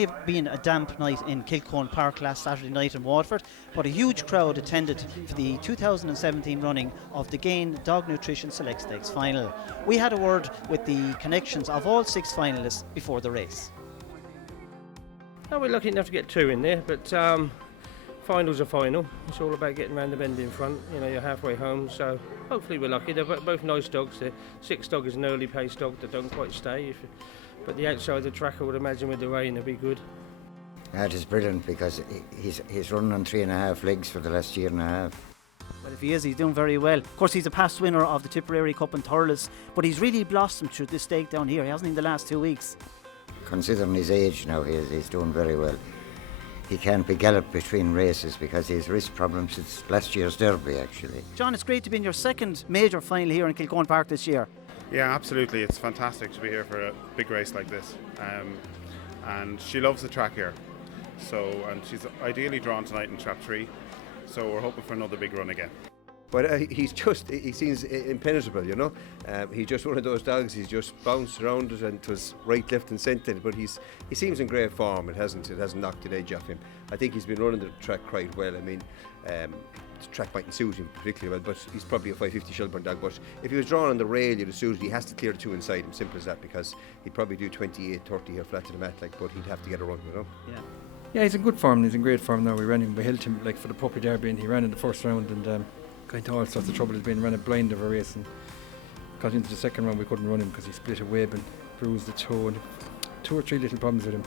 may have been a damp night in Kilcone Park last Saturday night in Waterford, but a huge crowd attended for the 2017 running of the Gain Dog Nutrition Select Stakes final. We had a word with the connections of all 6 finalists before the race. Oh, we're lucky enough to get 2 in there, but final's a final. It's all about getting around the bend in front. You know, you're halfway home, so hopefully we're lucky. They're both nice dogs. The 6 dog is an early pace dog that don't quite stay. But the outside of the track, I would imagine with the rain, will be good. That is brilliant because he's running on 3.5 legs for the last year and a half. Well, if he is, he's doing very well. Of course, he's a past winner of the Tipperary Cup in Thurles, but he's really blossomed through this stake down here, hasn't he, in the last 2 weeks? Considering his age now, he's doing very well. He can't be galloped between races because he has wrist problems since last year's Derby, actually. John, it's great to be in your second major final here in Kilcone Park this year. Yeah, absolutely. It's fantastic to be here for a big race like this. And she loves the track here. And she's ideally drawn tonight in Trap 3. So we're hoping for another big run again. But he seems impenetrable, you know. He's just one of those dogs. He's just bounced around it and it was right, left and centre. But he seems in great form. It hasn't knocked an edge off him. I think he's been running the track quite well. I mean, the track mightn't suit him particularly well, but he's probably a 550 Shelburne dog. But if he was drawn on the rail, you'd assume he has to clear the 2 inside him. Simple as that, because he'd probably do 28, 30 here flat to the mat, but he'd have to get a run, you know. Yeah, he's in good form. He's in great form now. We held him for the Puppy Derby, and he ran in the first round and got into all sorts of trouble. He's been running blind of a race and got into the second round. We couldn't run him because he split a rib and bruised the toe and 2 or 3 little problems with him.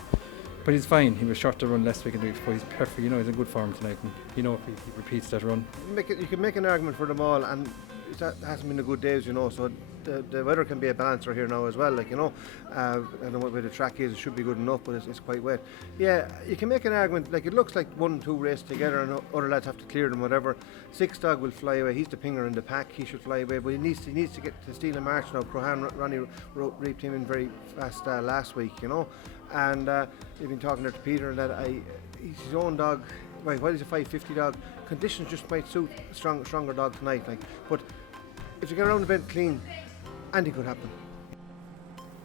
But he's fine. He was short to run last week and he's perfect. You know, he's in good form tonight, and you know if he repeats that run. You can make an argument for them all, and that hasn't been a good days, you know. So the weather can be a balancer here now as well. Like, you know, I don't know what way the track is. It should be good enough, but it's quite wet. Yeah, you can make an argument. Like, it looks like 1 and 2 race together, and other lads have to clear them. Whatever. 6 dog will fly away. He's the pinger in the pack. He should fly away, but he needs to get to steal a march now. Crohan Ronnie reaped him in very fast last week, you know. And we've been talking there to Peter, and that he's his own dog. Right, while he's a 550 dog, conditions just might suit a stronger dog tonight. Like, but if you get around the bend clean, anything could happen.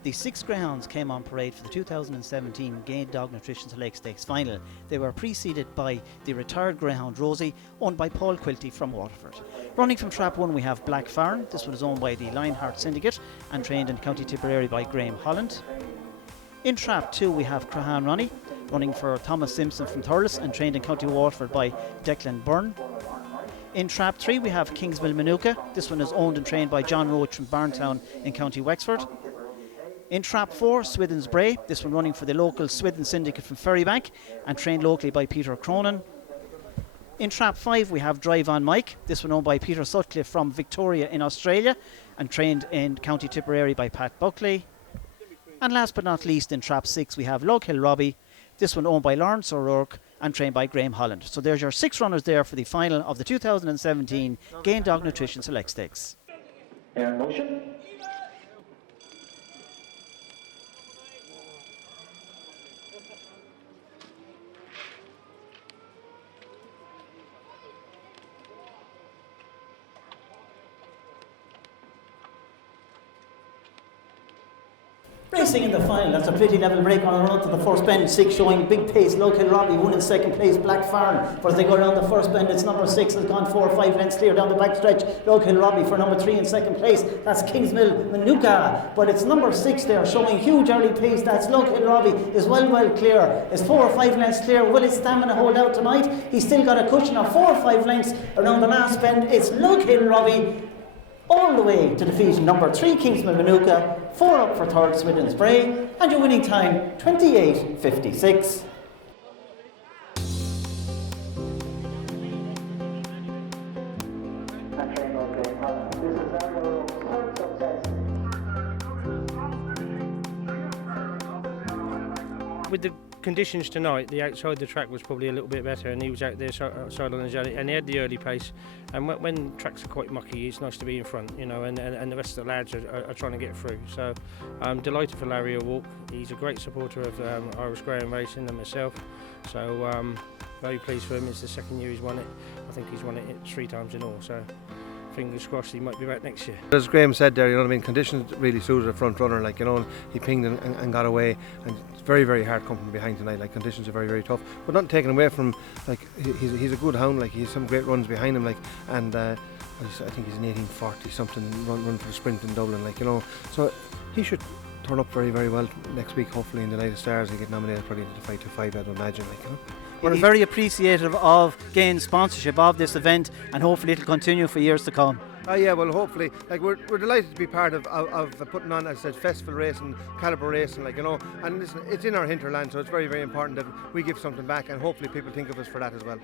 The 6 greyhounds came on parade for the 2017 Gain Dog Nutrition Select Stakes final. They were preceded by the retired greyhound Rosie, owned by Paul Quilty from Waterford. Running from Trap 1 we have Black Farn. This one is owned by the Lionheart Syndicate and trained in County Tipperary by Graham Holland. In Trap 2 we have Crohan Ronnie, running for Thomas Simpson from Thurles and trained in County Waterford by Declan Byrne. In Trap 3 we have Kingsmill Manuka. This one is owned and trained by John Roach from Barntown in County Wexford. In Trap 4, Swithin's Bray. This one running for the local Swithin Syndicate from Ferrybank and trained locally by Peter Cronin. In Trap 5 we have Drive On Mike. This one owned by Peter Sutcliffe from Victoria in Australia and trained in County Tipperary by Pat Buckley. And last but not least, in Trap 6 we have Lug Hill Robbie. This one owned by Lawrence O'Rourke and trained by Graham Holland. So there's your 6 runners there for the final of the 2017 Gain Dog Nutrition Select Stakes. Air motion. Racing in the final, that's a pretty level break on the run to the first bend. 6 showing big pace. Lug Hill Robbie won in second place. Black Farn, but as they go around the first bend, it's number 6 has gone 4 or 5 lengths clear down the back stretch. Lug Hill Robbie for number 3 in second place. That's Kingsmill Manuka, but it's number 6 there showing huge early pace. That's Lug Hill Robbie is well clear. It's 4 or 5 lengths clear. Will his stamina hold out tonight? He's still got a cushion of 4 or 5 lengths around the last bend. It's Lug Hill Robbie all the way to defeat number 3 Kingsmill Manuka, 4 up for third Swithin's Bray, and your winning time 28.56. With the conditions tonight, the outside of the track was probably a little bit better, and he was out there outside on the jelly, and he had the early pace. And when tracks are quite mucky, it's nice to be in front, you know, and the rest of the lads are trying to get through. So I'm delighted for Larry O'Rourke. He's a great supporter of Irish Greyhound Racing and myself. So very pleased for him. It's the second year he's won it. I think he's won it 3 times in all. So fingers crossed he might be back next year. As Graham said there, you know what I mean, conditions really suited a front runner, like, you know, he pinged and got away, and it's very, very hard coming from behind tonight, like, conditions are very, very tough, but not taken away from, like, he's a good hound, like, he's some great runs behind him, like, and I think he's an 1840 something run for the sprint in Dublin, like, you know, so he should turn up very, very well next week, hopefully in the Night of Stars. He'll get nominated probably into the 525, I'd imagine, like, you know. We're very appreciative of Gain's sponsorship of this event, and hopefully it'll continue for years to come. Oh yeah, well hopefully, like, we're delighted to be part of putting on, as I said, festival racing, calibre racing, like, you know, and it's in our hinterland, so it's very, very important that we give something back, and hopefully people think of us for that as well.